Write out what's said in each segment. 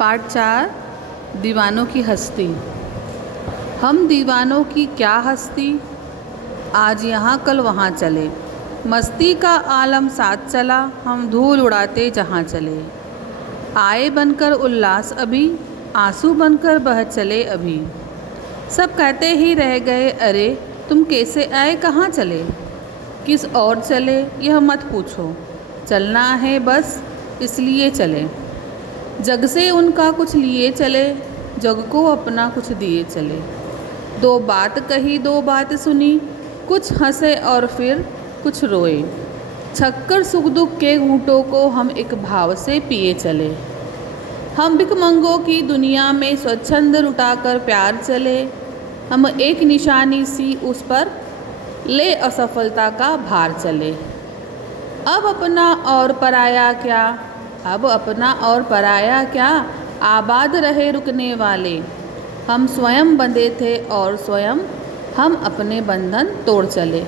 Part 4 दीवानों की हस्ती। हम दीवानों की क्या हस्ती, आज यहाँ कल वहाँ चले। मस्ती का आलम साथ चला, हम धूल उड़ाते जहाँ चले। आए बनकर उल्लास अभी, आंसू बनकर बह चले अभी। सब कहते ही रह गए अरे तुम कैसे आए कहाँ चले। किस और चले यह मत पूछो, चलना है बस इसलिए चले। जग से उनका कुछ लिए चले, जग को अपना कुछ दिए चले। दो बात कही दो बात सुनी, कुछ हंसे और फिर कुछ रोए। छक्कर सुख दुख के घूंटों को हम एक भाव से पिए चले। हम भिखमंगों की दुनिया में स्वच्छंद लुटाकर प्यार चले। हम एक निशानी सी उस पर ले असफलता का भार चले। अब अपना और पराया क्या, अब अपना और पराया क्या, आबाद रहे रुकने वाले। हम स्वयं बंधे थे और स्वयं हम अपने बंधन तोड़ चले।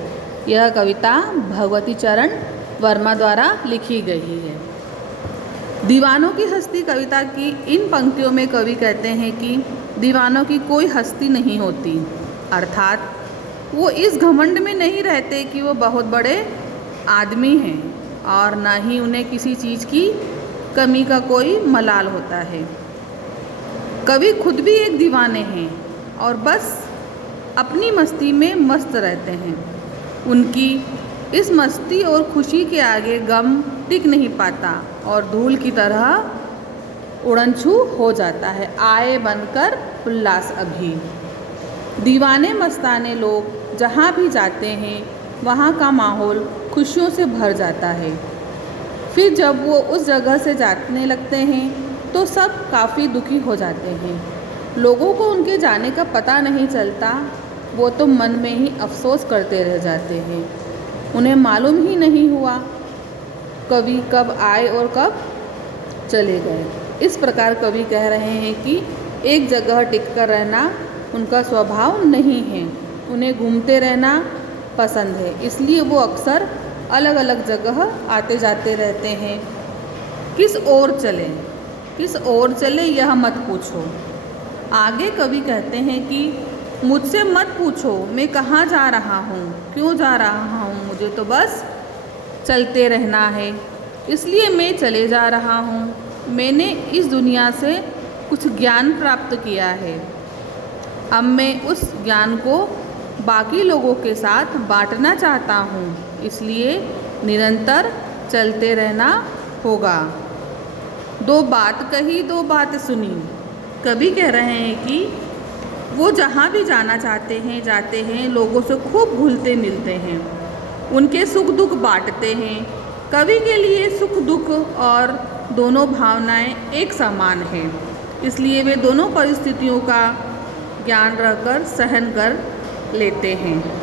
यह कविता भगवती चरण वर्मा द्वारा लिखी गई है। दीवानों की हस्ती कविता की इन पंक्तियों में कवि कहते हैं कि दीवानों की कोई हस्ती नहीं होती, अर्थात वो इस घमंड में नहीं रहते कि वो बहुत बड़े आदमी हैं और ना ही उन्हें किसी चीज़ की कमी का कोई मलाल होता है। कवि खुद भी एक दीवाने हैं और बस अपनी मस्ती में मस्त रहते हैं। उनकी इस मस्ती और खुशी के आगे गम टिक नहीं पाता और धूल की तरह उड़नछू हो जाता है। आए बनकर उल्लास अभी। दीवाने मस्ताने लोग जहाँ भी जाते हैं वहाँ का माहौल खुशियों से भर जाता है। फिर जब वो उस जगह से जाने लगते हैं तो सब काफ़ी दुखी हो जाते हैं। लोगों को उनके जाने का पता नहीं चलता, वो तो मन में ही अफसोस करते रह जाते हैं। उन्हें मालूम ही नहीं हुआ कवि कब आए और कब चले गए। इस प्रकार कवि कह रहे हैं कि एक जगह टिककर रहना उनका स्वभाव नहीं है, उन्हें घूमते रहना पसंद है, इसलिए वो अक्सर अलग अलग जगह आते जाते रहते हैं। किस ओर चले, किस ओर चले यह मत पूछो। आगे कवि कहते हैं कि मुझसे मत पूछो मैं कहाँ जा रहा हूँ, क्यों जा रहा हूँ, मुझे तो बस चलते रहना है, इसलिए मैं चले जा रहा हूँ। मैंने इस दुनिया से कुछ ज्ञान प्राप्त किया है, अब मैं उस ज्ञान को बाकी लोगों के साथ बांटना चाहता हूँ, इसलिए निरंतर चलते रहना होगा। दो बात कही दो बात सुनी। कवि कह रहे हैं कि वो जहाँ भी जाना चाहते हैं जाते हैं, लोगों से खूब घुलते मिलते हैं, उनके सुख दुख बांटते हैं। कवि के लिए सुख दुख और दोनों भावनाएं एक समान हैं, इसलिए वे दोनों परिस्थितियों का ज्ञान रहकर सहन कर लेते हैं।